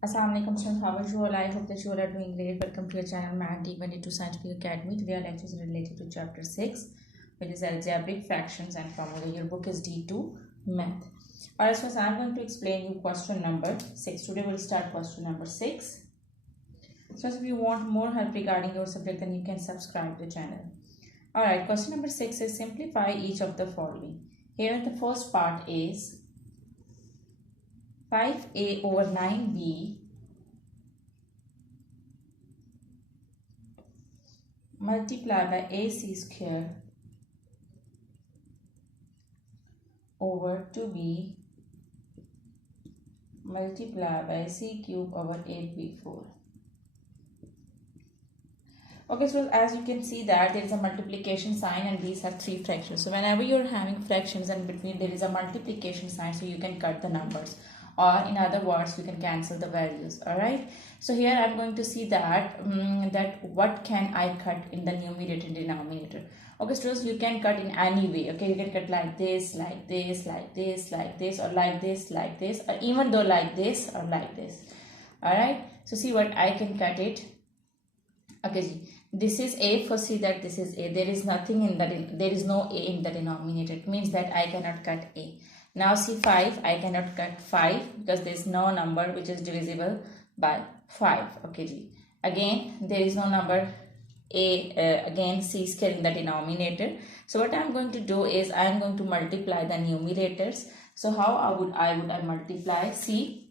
Assalamualaikum students, how are you all? I hope that you all are doing great. Welcome to your channel Math D22 Scientific Academy. Today our lecture is related to chapter 6, which is algebraic fractions and formula. Your book is D2 Math. Alright, so I'm going to explain you question number 6. Today we'll start question number 6. So if you want more help regarding your subject, then you can subscribe to the channel. Alright, question number 6 is simplify each of the following. Here the first part is 5a over 9b multiply by ac square over 2b multiply by c cube over 8b4. Okay, so as you can see that there is a multiplication sign and these are three fractions. So whenever you're having fractions and between there is a multiplication sign, so you can cut the numbers, or in other words you can cancel the values. All right, so here I'm going to see that that what can I cut in the numerator and denominator. Okay, so you can cut in any way. Okay, you can cut like this, like this, like this, like this, or like this, or even though like this or like this. All right, so see what I can cut it. Okay, this is a. First see that this is a. There is nothing in that. There is no a in the denominator. It means that I cannot cut a. Now see 5. I cannot cut 5 because there is no number which is divisible by 5. Okay, again there is no number a. Again c square in the denominator. So what I am going to do is I am going to multiply the numerators. So how would I multiply? See,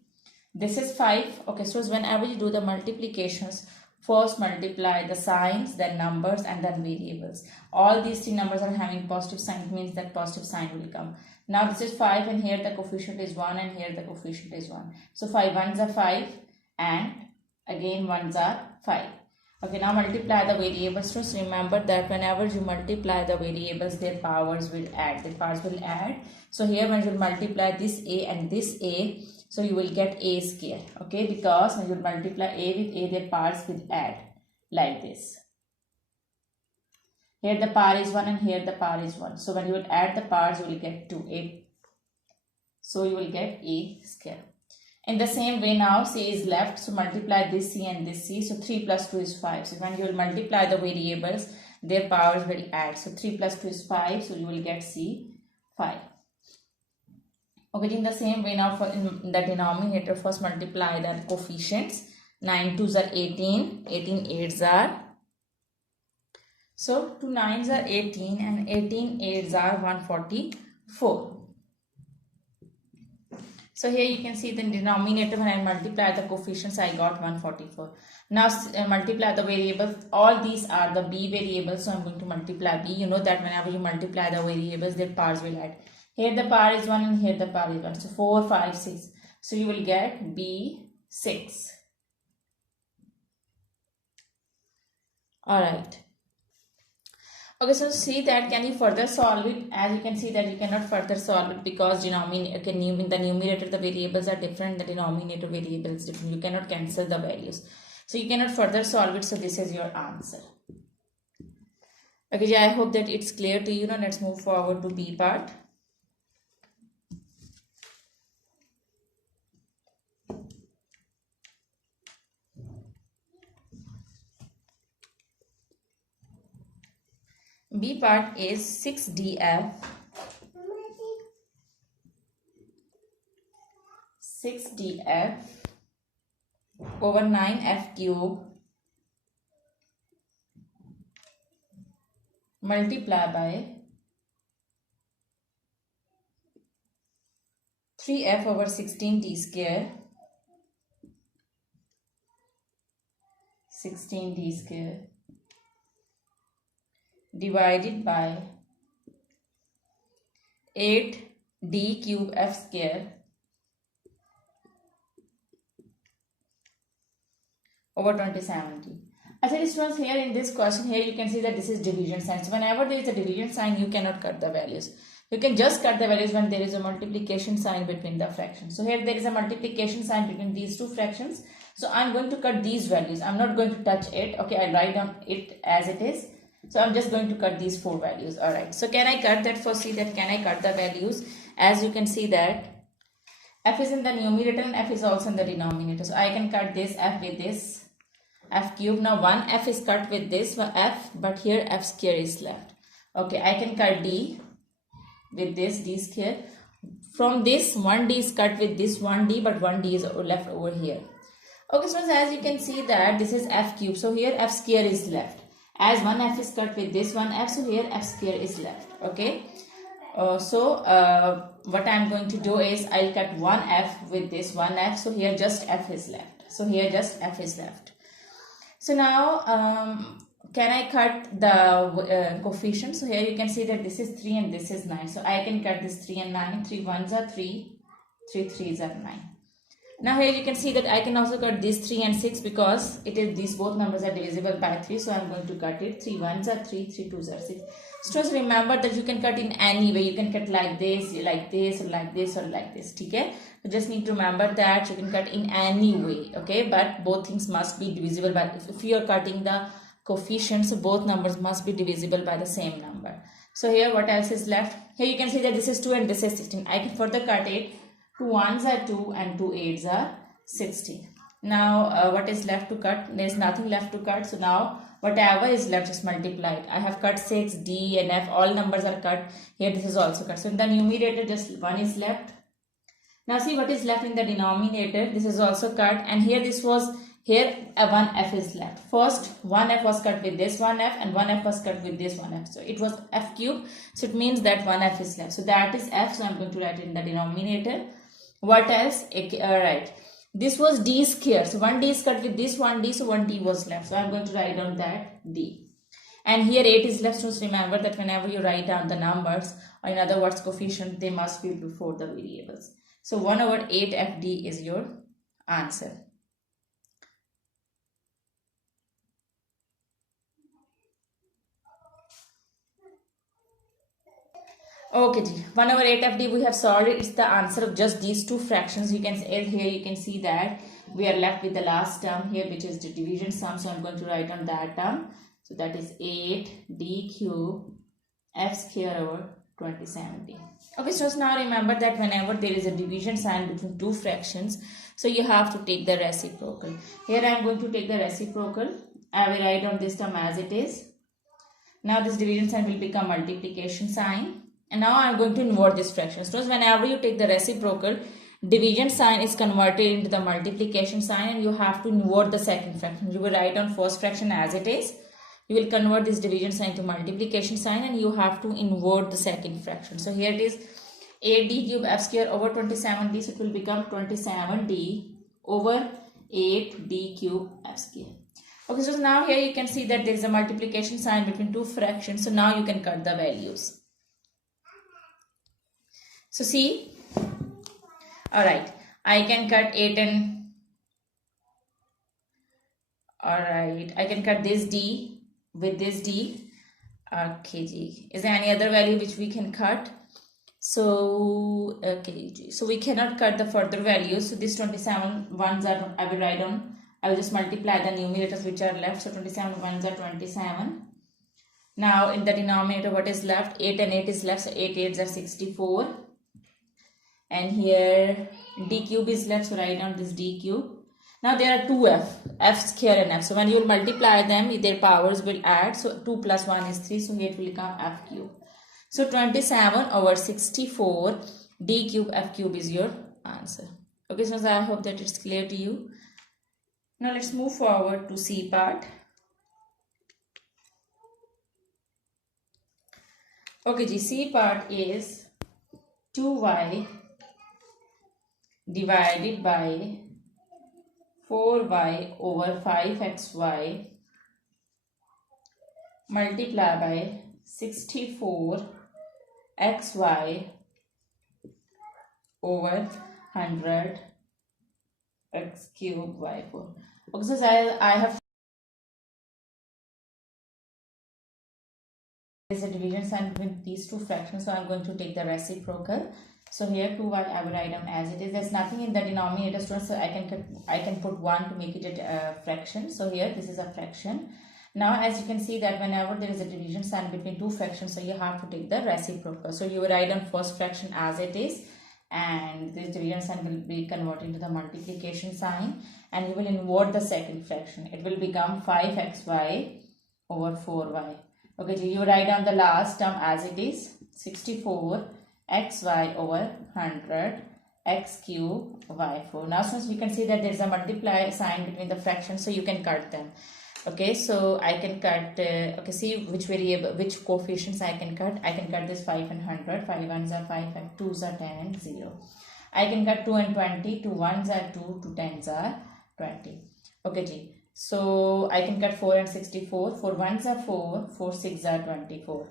this is 5. Okay, so whenever you do the multiplications, first multiply the signs, then numbers, and then variables. All these three numbers are having positive sign. It means that positive sign will come. Now this is 5 and here the coefficient is 1 and here the coefficient is 1. So 5 ones are 5 and again ones are 5. Okay, now multiply the variables. Just remember that whenever you multiply the variables, their powers will add. The powers will add. So here when you multiply this a and this a, so you will get a square. Okay, because when you multiply a with a, their powers will add like this. Here the power is 1 and here the power is 1. So when you will add the powers, you will get 2a. So you will get a square. In the same way now c is left. So multiply this c and this c. So 3 plus 2 is 5. So when you will multiply the variables, their powers will add. So 3 plus 2 is 5. So you will get c 5. Okay, in the same way now for in the denominator, first multiply the coefficients. 9 2s are 18, 18 8s are. So 2 9s are 18 and 18 8s are 144. So here you can see the denominator, when I multiply the coefficients, I got 144. Now multiply the variables. All these are the b variables. So I'm going to multiply b. You know that whenever you multiply the variables, their powers will add. Here the power is 1 and here the power is 1. So 4, 5, 6. So you will get b6. Alright. Okay, so see that can you further solve it? As you can see that you cannot further solve it because in the numerator the variables are different, the denominator variables different. You cannot cancel the values. So you cannot further solve it. So this is your answer. Okay, I hope that it's clear to you. Now let's move forward to B part. B part is 6df over 9f cube multiply by 3f over 16t square 16d square divided by 8d cube f square over 2070. Actually students, here in this question, here you can see that this is division sign. So whenever there is a division sign, you cannot cut the values. You can just cut the values when there is a multiplication sign between the fractions. So here there is a multiplication sign between these two fractions. So I'm going to cut these values. I'm not going to touch it. Okay, I'll write down it as it is. So I'm just going to cut these 4 values. Alright. So can I cut that? First see that can I cut the values? As you can see that F is in the numerator and F is also in the denominator. So I can cut this F with this F cube. Now one F is cut with this F, but here F square is left. Okay, I can cut D with this D square. From this, 1D is cut with this 1D, but 1D is left over here. Okay, so as you can see that this is F cube. So here F square is left. As one F is cut with this one F, so here F square is left. Okay. What I am going to do is I'll cut one F with this one F. So here just F is left. So here just F is left. So now can I cut the coefficient? So here you can see that this is 3 and this is 9. So I can cut this 3 and 9. 3 1s are 3. 3 3s are 9. Now here you can see that I can also cut this 3 and 6 because these both numbers are divisible by 3. So I am going to cut it. 3 1s are 3. 3 2s are 6. So just remember that you can cut in any way. You can cut like this, or like this, or like this. Okay? You just need to remember that you can cut in any way. Okay? But both things must be divisible by, if you are cutting the coefficients, both numbers must be divisible by the same number. So here what else is left? Here you can see that this is 2 and this is 16. I can further cut it. 2 1s are 2 and 2 8s are 16. Now what is left to cut? There is nothing left to cut. So now whatever is left is multiplied. I have cut 6, D and F. All numbers are cut. Here this is also cut. So in the numerator just 1 is left. Now see what is left in the denominator. This is also cut. And here this was, here one F is left. First one F was cut with this one F and one F was cut with this one F. So it was F cube. So it means that one F is left. So that is F. So I am going to write it in the denominator. What else? Right. This was D square. So 1D is cut with this 1D. So 1D was left. So I am going to write down that D. And here 8 is left. So remember that whenever you write down the numbers, or in other words coefficient, they must be before the variables. So 1 over 8 FD is your answer. Okay, 1 over 8 FD we have solved it. It's the answer of just these two fractions. You can here you can see that we are left with the last term here, which is the division sum. So I'm going to write down that term. So that is 8D cube F square over 2070. Okay, so now remember that whenever there is a division sign between two fractions, so you have to take the reciprocal. Here I am going to take the reciprocal. I will write down this term as it is. Now this division sign will become multiplication sign. And now I am going to invert this fraction. So whenever you take the reciprocal, division sign is converted into the multiplication sign and you have to invert the second fraction. You will write down first fraction as it is. You will convert this division sign to multiplication sign and you have to invert the second fraction. So here it is 8D cube F square over 27D. So it will become 27D over 8D cube F square. Okay, so now here you can see that there is a multiplication sign between two fractions. So now you can cut the values. So see, alright, I can cut 8 and, alright, I can cut this D with this D. Okay, G. Is there any other value which we can cut? So, okay, G. So we cannot cut the further values. So this 27 ones are, I will write down, I will just multiply the numerators which are left. So 27 ones are 27. Now in the denominator what is left? 8 and 8 is left. So 8 8s are 64. And here D cube is left, so write down this D cube. Now there are two F square and F. So when you will multiply them, their powers will add. So 2 plus 1 is 3, so here it will become F cube. So 27 over 64 D cube F cube is your answer. Okay, so I hope that it's clear to you. Now let's move forward to C part. Okay, the C part is 2y divided by 4y over 5xy multiplied by 64xy over 100 x cube y4. Okay, so I have is a division sign between these two fractions, so I'm going to take the reciprocal. So here 2y I will write down as it is. There's nothing in the denominator, so I can put 1 to make it a fraction. So here this is a fraction. Now as you can see that whenever there is a division sign between two fractions, so you have to take the reciprocal. So you will write down first fraction as it is and this division sign will be converted into the multiplication sign, and you will invert the second fraction. It will become 5xy over 4y. Okay, so you write down the last term as it is, 64xy over 100 x cube y4. Now since we can see that there is a multiply sign between the fractions, so you can cut them. Okay, so I can cut, okay, see which variable, which coefficients I can cut. I can cut this 5 and 100, 5 1s are 5, 5 2s are 10 and 0. I can cut 2 and 20, 2 1s are 2, 2 10s are 20. Okay, G. So I can cut 4 and 64, 4 1s are 4, 4 6 are 24.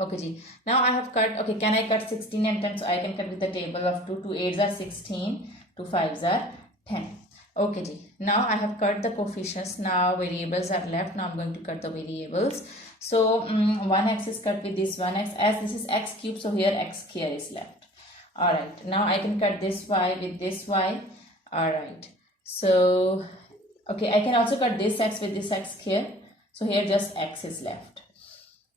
Okay, G. Now I have cut, okay, can I cut 16 and 10? So I can cut with the table of 2, 2 8s are 16, 2 5s are 10. Okay, G. Now I have cut the coefficients. Now variables are left. Now I'm going to cut the variables. So 1x is cut with this 1x. As this is x cube, so here x square is left. Alright. Now I can cut this y with this y. Alright. So, okay, I can also cut this x with this x square. So here just x is left.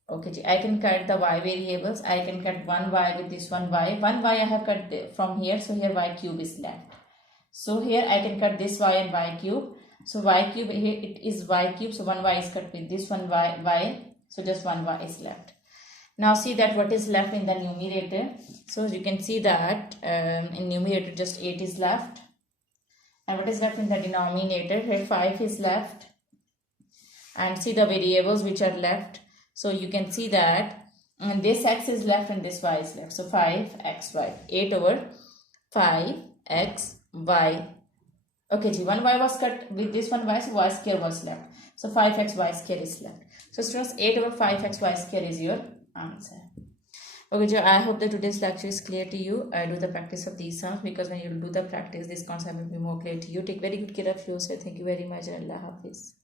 Okay, G. I can cut the y variables. I can cut one y with this one y. One y I have cut from here. So here y cube is left. So here I can cut this y and y cube. So y cube, here it is y cube. So one y is cut with this one y. So just one y is left. Now see that what is left in the numerator. So you can see that in numerator just 8 is left. And what is left in the denominator? Here 5 is left. And see the variables which are left. So you can see that this x is left and this y is left. So 5xy. 8 over 5x y. Okay, G, one y was cut with this one y, so y square was left. So 5x y square is left. So students, 8 over 5x y square is your answer. Okay, G, I hope that today's lecture is clear to you. I do the practice of these sums, because when you do the practice, this concept will be more clear to you. Take very good care of yourself. Thank you very much, and Allah Hafiz.